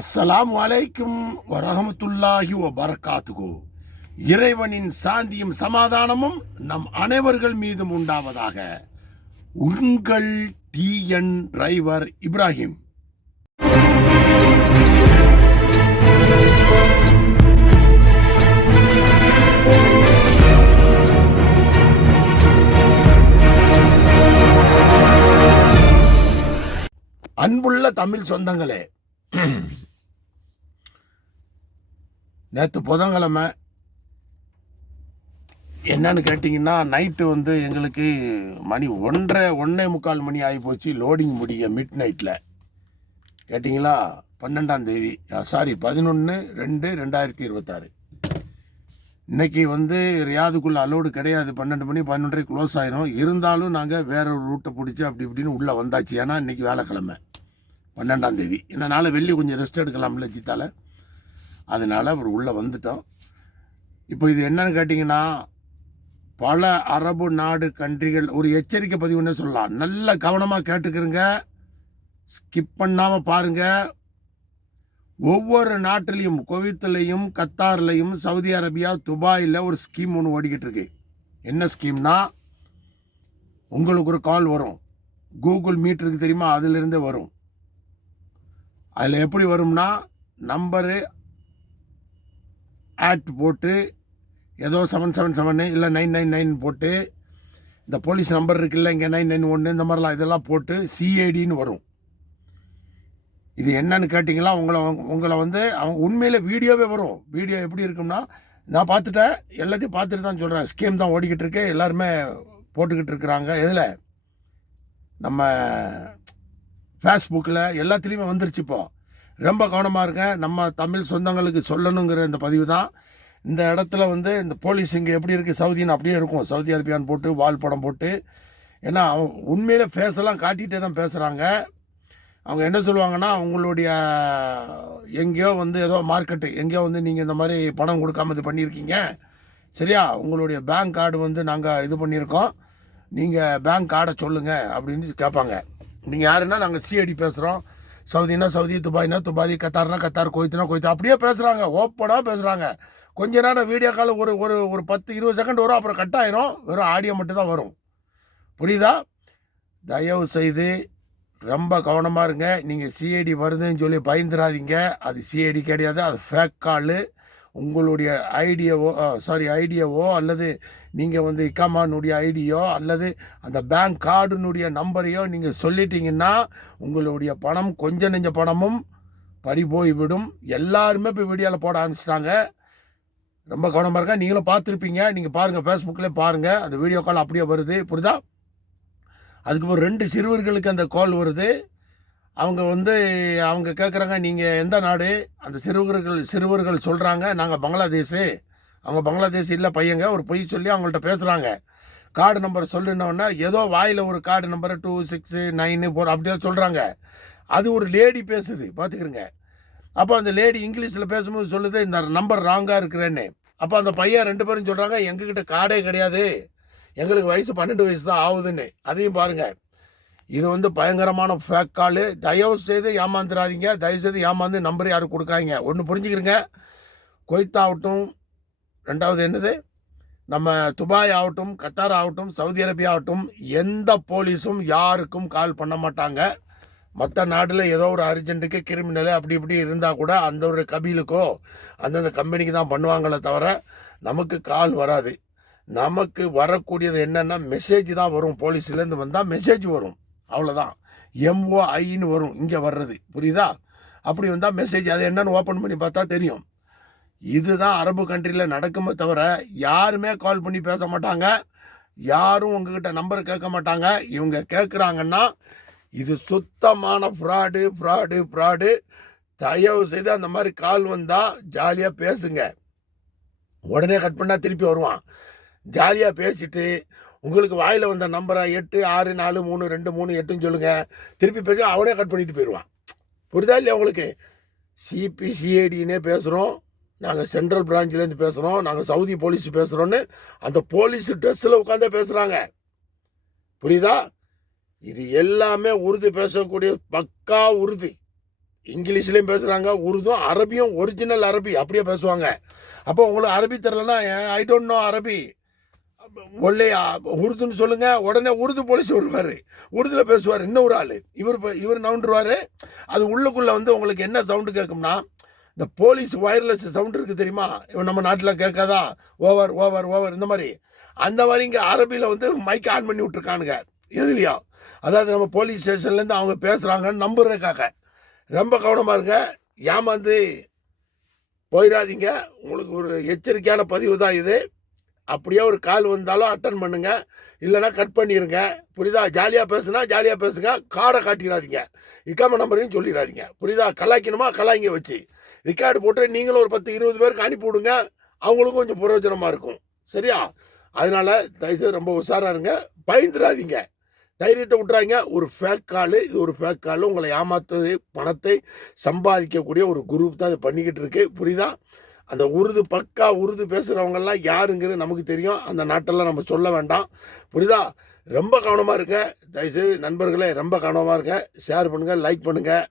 அஸ்ஸலாமு அலைக்கும் வரஹமத்துல்லாஹி வபரகாத்துஹு. இறைவனின் சாந்தியும் சமாதானமும் நம் அனைவர்கள் மீதும் உண்டாவதாக. உங்கள் டிஎன் டிரைவர் இப்ராஹிம். அன்புள்ள தமிழ் சொந்தங்களே, நேற்று புதன்கிழமை என்னன்னு கேட்டிங்கன்னா, நைட்டு எங்களுக்கு மணி 1:45 மணி ஆகி போச்சு. லோடிங் முடிய மிட் நைட்டில் கேட்டிங்களா, 12ஆம் தேதி, சாரி 11/2/2026. இன்னைக்கு ரியாதுக்குள்ளே அலோடு கிடையாது. 12 மணி 11:30 க்ளோஸ் ஆயிரும். இருந்தாலும் நாங்கள் வேற ஒரு ரூட்டை பிடிச்சி அப்படி இப்படின்னு உள்ளே வந்தாச்சு. ஏன்னா இன்னைக்கு வேலைக்கிழமை 12ஆம் தேதி. என்னனால வெள்ளி கொஞ்சம் ரெஸ்ட் எடுக்கலாம்ல ஜித்தால, அதனால் அவர் உள்ளே வந்துட்டோம். இப்போ இது என்னன்னு கேட்டிங்கன்னா, பல அரபு நாடு கண்ட்ரிகள் ஒரு எச்சரிக்கை பதிவுன்னு சொல்லலாம். நல்ல கவனமாக கேட்டுக்கிறங்க, ஸ்கிப் பண்ணாமல் பாருங்கள். ஒவ்வொரு நாட்டிலையும், குவைத்லையும், கத்தார்லையும், சவுதி அரேபியா, துபாயில் ஒரு ஸ்கீம் ஒன்று ஓடிக்கிட்டு இருக்கு. என்ன ஸ்கீம்னா, உங்களுக்கு ஒரு கால் வரும். கூகுள் மீட் இருக்கு தெரியுமா, அதிலிருந்தே வரும். அதில் எப்படி வரும்னா, நம்பரு ஆட் போட்டு ஏதோ 777 இல்லை 999 போட்டு, இந்த போலீஸ் நம்பர் இருக்குல்ல இங்கே 991 இந்த மாதிரிலாம் இதெல்லாம் போட்டு சிஐடின்னு வரும். இது என்னன்னு கேட்டிங்களா, உங்களை அவங்க உண்மையில் வீடியோவே வரும். வீடியோ எப்படி இருக்கும்னா, நான் பார்த்துட்டேன், எல்லாத்தையும் பார்த்துட்டு தான் சொல்கிறேன். ஸ்கீம் தான் ஓடிக்கிட்டு இருக்கு, எல்லாருமே போட்டுக்கிட்டு இருக்கிறாங்க. எதில், நம்ம ஃபேஸ்புக்கில் எல்லாத்துலேயுமே வந்துருச்சு. இப்போ ரொம்ப கவனமாக இருக்கேன். நம்ம தமிழ் சொந்தங்களுக்கு சொல்லணுங்கிற இந்த பதிவு தான். இந்த இடத்துல இந்த போலீஸ் இங்கே எப்படி இருக்குது, சவுதின்னு அப்படியே இருக்கும். சவுதி அரேபியான்னு போட்டு வால் படம் போட்டு, ஏன்னா உண்மையில் ஃபேஸெல்லாம் காட்டிகிட்டே தான் பேசுகிறாங்க. அவங்க என்ன சொல்லுவாங்கன்னா, உங்களுடைய எங்கேயோ ஏதோ மார்க்கெட்டு எங்கேயோ நீங்கள் இந்த மாதிரி பணம் கொடுக்காம இது பண்ணியிருக்கீங்க, சரியா, உங்களுடைய பேங்க் கார்டு நாங்கள் இது பண்ணியிருக்கோம், நீங்கள் பேங்க் கார்டை சொல்லுங்கள் அப்படின்னு கேட்பாங்க. நீங்கள் யாருன்னா, நாங்கள் சிஐடி பேசுகிறோம், சவுதினா சவுதி, துபாய்னா துபாய், கத்தார்னா கத்தார், குவைத்னா குவைத், அப்படியே பேசுகிறாங்க, ஓப்பனாக பேசுகிறாங்க. கொஞ்ச நேரம் வீடியோ கால் ஒரு ஒரு ஒரு 10-20 செகண்ட் வரும், அப்புறம் கட் ஆயிரும். வெறும் ஆடியோ மட்டும் தான் வரும். புரியுதா? தயவு செய்து ரொம்ப கவனமாக இருங்க. நீங்கள் சிஐடி வருதுன்னு சொல்லி பயந்துடாதீங்க. அது சிஐடி கிடையாது, அது ஃபேக் காலு. உங்களுடைய ஐடியாவோ அல்லது நீங்கள் இக்காமானுடைய ஐடியோ அல்லது அந்த பேங்க் கார்டுனுடைய நம்பரையோ நீங்கள் சொல்லிட்டீங்கன்னா, உங்களுடைய பணம் கொஞ்சம் நெஞ்ச பணமும் பறி போய்விடும். எல்லாருமே இப்போ வீடியோவில் போட ஆரம்பிச்சிட்டாங்க. ரொம்ப கவனமாக இருங்க. நீங்களும் பார்த்துருப்பீங்க, நீங்கள் பாருங்கள், ஃபேஸ்புக்கில் பாருங்கள், அந்த வீடியோ கால் அப்படியே வருது. புரியுதா? அதுக்கப்புறம் 2 சிறுவர்களுக்கு அந்த கால் வருது. அவங்க கேட்குறாங்க, நீங்கள் எந்த நாடு? அந்த சிறுவர்கள் சொல்கிறாங்க, நாங்கள் பங்களாதேஷு. அவங்க பங்களாதேஷ் இல்லை பையங்க, ஒரு பொய் சொல்லி அவங்கள்ட்ட பேசுகிறாங்க. கார்டு நம்பர் சொல்லுனோன்னா ஏதோ வாயில் ஒரு கார்டு நம்பர் 2694 அப்படியே சொல்கிறாங்க. அது ஒரு லேடி பேசுது, பார்த்துக்கிறங்க. அப்போ அந்த லேடி இங்கிலீஷில் பேசும்போது சொல்லுது, இந்த நம்பர் ராங்காக இருக்கிறேன்னு. அப்போ அந்த பையன் 2 பேரும் சொல்கிறாங்க, எங்ககிட்ட கார்டே கிடையாது, எங்களுக்கு வயசு 12 வயசு தான் ஆகுதுன்னு. அதையும் பாருங்கள். இது பயங்கரமான ஃபேக் காலு. தயவு செய்து ஏமாந்துடாதீங்க. தயவு செய்து ஏமாந்து நம்பர் யாரும் கொடுக்காதீங்க. ஒன்று புரிஞ்சுக்கிறங்க, குவைத் ஆகட்டும், 2வது என்னது நம்ம துபாய் ஆகட்டும், கத்தார் ஆகட்டும், சவுதி அரேபியா ஆகட்டும், எந்த போலீஸும் யாருக்கும் கால் பண்ண மாட்டாங்க. மற்ற நாட்டில் ஏதோ ஒரு அர்ஜென்ட்டுக்கு கிரிமினல் அப்படி இப்படி இருந்தால் கூட அந்த ஒரு கபிலுக்கோ அந்தந்த கம்பெனிக்கு தான் பண்ணுவாங்களே தவிர நமக்கு கால் வராது. நமக்கு வரக்கூடியது என்னென்னா, மெசேஜ் தான் வரும். போலீஸ்லேருந்து வந்தால் மெசேஜ் வரும், அவ்வளோதான். MOIன்னு வரும் இங்கே வர்றது, புரியுதா? அப்படி வந்தால் மெசேஜ், அது என்னன்னு ஓப்பன் பண்ணி பார்த்தா தெரியும். இதுதான் அரபு கண்ட்ரியில் நடக்குமே தவிர யாருமே கால் பண்ணி பேச மாட்டாங்க, யாரும் உங்ககிட்ட நம்பர் கேட்க மாட்டாங்க. இவங்க கேட்குறாங்கன்னா இது சுத்தமான ஃப்ராடு. தயவு செய்து அந்த மாதிரி கால் வந்தால் ஜாலியாக பேசுங்க. உடனே கட் பண்ணால் திருப்பி வருவான். ஜாலியாக பேசிட்டு உங்களுக்கு வாயில் வந்த நம்பரை 864323 சொல்லுங்கள், திருப்பி பேச அவனே கட் பண்ணிட்டு போயிடுவான். புரியுதா இல்லையா உங்களுக்கு? சிஐடினே பேசுகிறோம், நாங்கள் சென்ட்ரல் பிரான்ச்சிலேருந்து பேசுகிறோம், நாங்கள் சவுதி போலீஸ் பேசுகிறோன்னு அந்த போலீஸ் ட்ரெஸ்ஸில் உட்காந்தே பேசுகிறாங்க. புரியுதா? இது எல்லாமே உருது பேசக்கூடிய பக்கா உருது. இங்கிலீஷ்லேயும் பேசுகிறாங்க, உருதும் அரபியும் ஒரிஜினல் அரபி அப்படியே பேசுவாங்க. அப்போ உங்களுக்கு அரபி தெரிலனா ஐ டோன்ட் நோ அரபி ஒல்லே உருதுன்னு சொல்லுங்கள், உடனே உருது போலீஸ் வருவார், உருதுல பேசுவார். இன்னொரு ஆள் இவர் நவுண்டுருவார். அது உள்ளுக்குள்ளே வந்து உங்களுக்கு என்ன சவுண்டு கேட்கும்னா, இந்த போலீஸ் வயர்லெஸ் சவுண்டு இருக்குது தெரியுமா, இவன் நம்ம நாட்டில் கேட்காதா, ஓவர் ஓவர் ஓவர் இந்த மாதிரி. அந்த மாதிரி இங்கே அரபியில் வந்து மைக் ஆன் பண்ணி விட்ருக்கானுங்க. எதுலையா, அதாவது நம்ம போலீஸ் ஸ்டேஷன்லேருந்து அவங்க பேசுகிறாங்கன்னு நம்புறதுக்காக. ரொம்ப கவனமாக இருங்க, ஏமாந்து போயிடாதீங்க. உங்களுக்கு ஒரு எச்சரிக்கையான பதிவு தான் இது. அப்படியே ஒரு கால் வந்தாலும் அட்டன் பண்ணுங்க, இல்லைனா கட் பண்ணிடுங்க. புரியுதா? ஜாலியாக பேசுனா ஜாலியாக பேசுங்க, கார்டை காட்டிடாதீங்க, இக்காம நம்பரையும் சொல்லிடாதீங்க. புரியுதா? கலாய்க்கணுமா கலாய்ங்க வச்சு ரெக்கார்டு போட்டு நீங்களும் ஒரு 10-20 பேருக்கு அனுப்பி விடுங்க, அவங்களுக்கும் கொஞ்சம் பிரயோஜனமாக இருக்கும். சரியா? அதனால தயவுசெய்து ரொம்ப உஷாராக இருங்க, பயந்துடாதீங்க, தைரியத்தை விட்டுறாங்க. ஒரு ஃபேக் கால், இது ஒரு ஃபேக் கால். உங்களை ஏமாத்து பணத்தை சம்பாதிக்கக்கூடிய ஒரு குரூப் தான் இது பண்ணிக்கிட்டு இருக்கு. புரியுதா? அந்த உருது பக்கா உருது பேசுகிறவங்கெல்லாம் யாருங்கிறது நமக்கு தெரியும், அந்த நாட்டெல்லாம் நம்ம சொல்ல வேண்டாம். புரியுதா? ரொம்ப கவனமாக இருக்க தயவுசெய்து நண்பர்களே, ரொம்ப கவனமாக இருக்க. ஷேர் பண்ணுங்கள், லைக் பண்ணுங்கள்,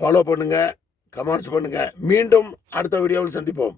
ஃபாலோ பண்ணுங்கள், கமெண்ட்ஸ் பண்ணுங்கள். மீண்டும் அடுத்த வீடியோவில் சந்திப்போம்.